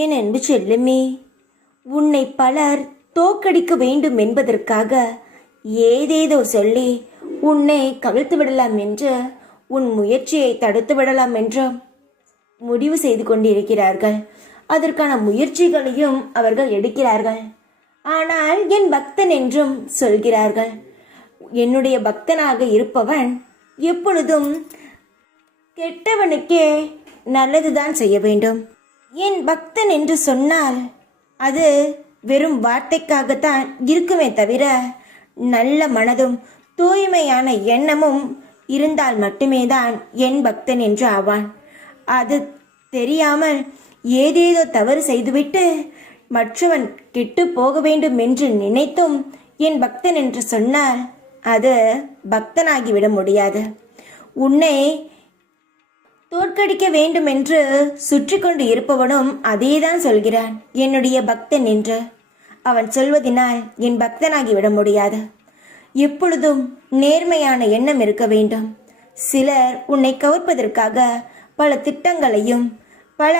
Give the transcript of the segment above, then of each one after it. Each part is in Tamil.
என் அன்பு செல்லுமே? உன்னை பலர் தோக்கடிக்க வேண்டும் என்பதற்காக ஏதேதோ சொல்லி உன்னை கவிழ்த்து விடலாம் என்று உன் முயற்சியை தடுத்து விடலாம் என்று முடிவு செய்து கொண்டிருக்கிறார்கள். அதற்கான முயற்சிகளையும் அவர்கள் எடுக்கிறார்கள். ஆனால் என் பக்தன் என்றும் சொல்கிறார்கள். என்னுடைய பக்தனாக இருப்பவன் எப்பொழுதும் கெட்டவனுக்கே நல்லதுதான் செய்ய வேண்டும். என் பக்தன் என்று சொன்னால் அது வெறும் வார்த்தைக்காகத்தான் இருக்குமே தவிர நல்ல மனதும் தூய்மையான எண்ணமும் இருந்தால் மட்டுமே தான் என் பக்தன் என்று ஆவான். அது தெரியாமல் ஏதேதோ தவறு செய்துவிட்டு மற்றவன் கெட்டு போக வேண்டும் என்று நினைத்தும் என் பக்தன் என்று சொன்னால் அது பக்தனாகிவிட முடியாது. உன்னை தோற்கடிக்க வேண்டும் என்று சுற்றி கொண்டு இருப்பவனும் அதேதான் சொல்கிறான். என்னுடைய பக்தன் என்று. அவன் சொல்வதினால் என் பக்தனாகிவிட முடியாது. எப்பொழுதும் நேர்மையான எண்ணம் இருக்க வேண்டும். சிலர் உன்னை கவர்ப்பதற்காக பல திட்டங்களையும் பல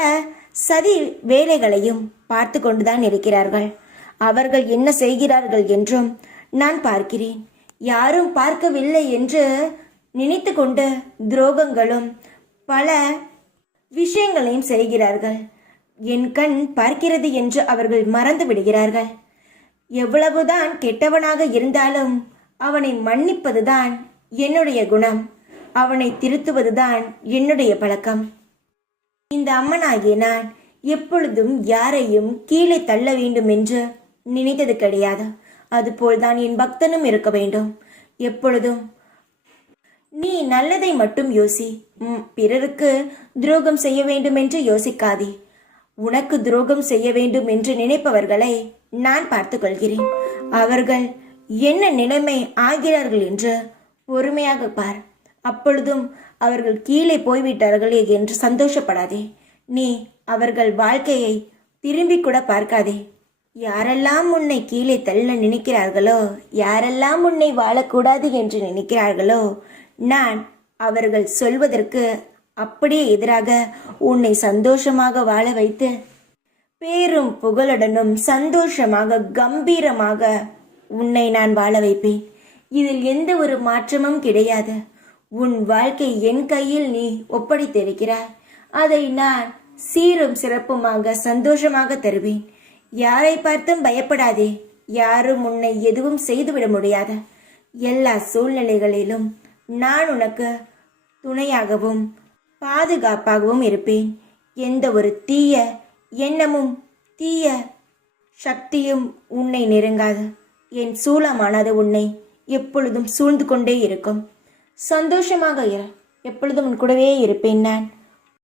சதி வேலைகளையும் பார்த்து கொண்டுதான் இருக்கிறார்கள். அவர்கள் என்ன செய்கிறார்கள் என்றும் நான் பார்க்கிறேன். யாரும் பார்க்கவில்லை என்று நினைத்து கொண்டு துரோகங்களும் பல விஷயங்களையும் செய்கிறார்கள். என் கண் பார்க்கிறது என்று அவர்கள் மறந்து விடுகிறார்கள். எவ்வளவுதான் கெட்டவனாக இருந்தாலும் அவனை மன்னிப்பதுதான் என்னுடைய குணம். அவனை திருத்துவதுதான் என்னுடைய பழக்கம். இந்த அம்மனாகிய நான் எப்பொழுதும் யாரையும் கீழே தள்ள வேண்டும் என்று நினைத்தது கிடையாது. அதுபோல்தான் என் பக்தனும் இருக்க வேண்டும். எப்பொழுதும் நீ நல்லதை மட்டும் யோசி. பிறருக்கு துரோகம் செய்ய வேண்டும் என்று யோசிக்காதே. உனக்கு துரோகம் செய்ய வேண்டும் என்று நினைப்பவர்களை நான் பார்த்துக்கொள்கிறேன். அவர்கள் என்ன நிலைமை ஆகிறார்கள் என்று பொறுமையாக பார். அப்பொழுதும் அவர்கள் கீழே போய்விட்டார்களே என்று சந்தோஷப்படாதே. நீ அவர்கள் வாழ்க்கையை திரும்பி கூட பார்க்காதே. யாரெல்லாம் உன்னை கீழே தள்ள நினைக்கிறார்களோ யாரெல்லாம் உன்னை வாழக்கூடாது என்று நினைக்கிறார்களோ நான் அவர்கள் சொல்வதற்கு அப்படியே எதிராக உன்னை சந்தோஷமாக வாழ வைத்து பேரும் புகழுடனும் சந்தோஷமாக கம்பீரமாக உன்னை நான் வாழ வைப்பேன். இதில் எந்த ஒரு மாற்றமும் கிடையாது. உன் வாழ்க்கை என் கையில் நீ ஒப்படைத்திருக்கிறாய். அதை நான் சீரும் சிறப்புமாக சந்தோஷமாக தருவேன். யாரை பார்த்தும் பயப்படாதே. யாரும் உன்னை எதுவும் செய்துவிட முடியாது. எல்லா சூழ்நிலைகளிலும் நான் உனக்கு துணையாகவும் பாதுகாப்பாகவும் இருப்பேன். எந்த ஒரு தீய எண்ணமும் தீய சக்தியும் உன்னை நெருங்காது. என் சூலமானது உன்னை எப்பொழுதும் சூழ்ந்து கொண்டே இருக்கும். சந்தோஷமாக இரு. எப்பொழுதும் உன் கூடவே இருப்பேன் நான்.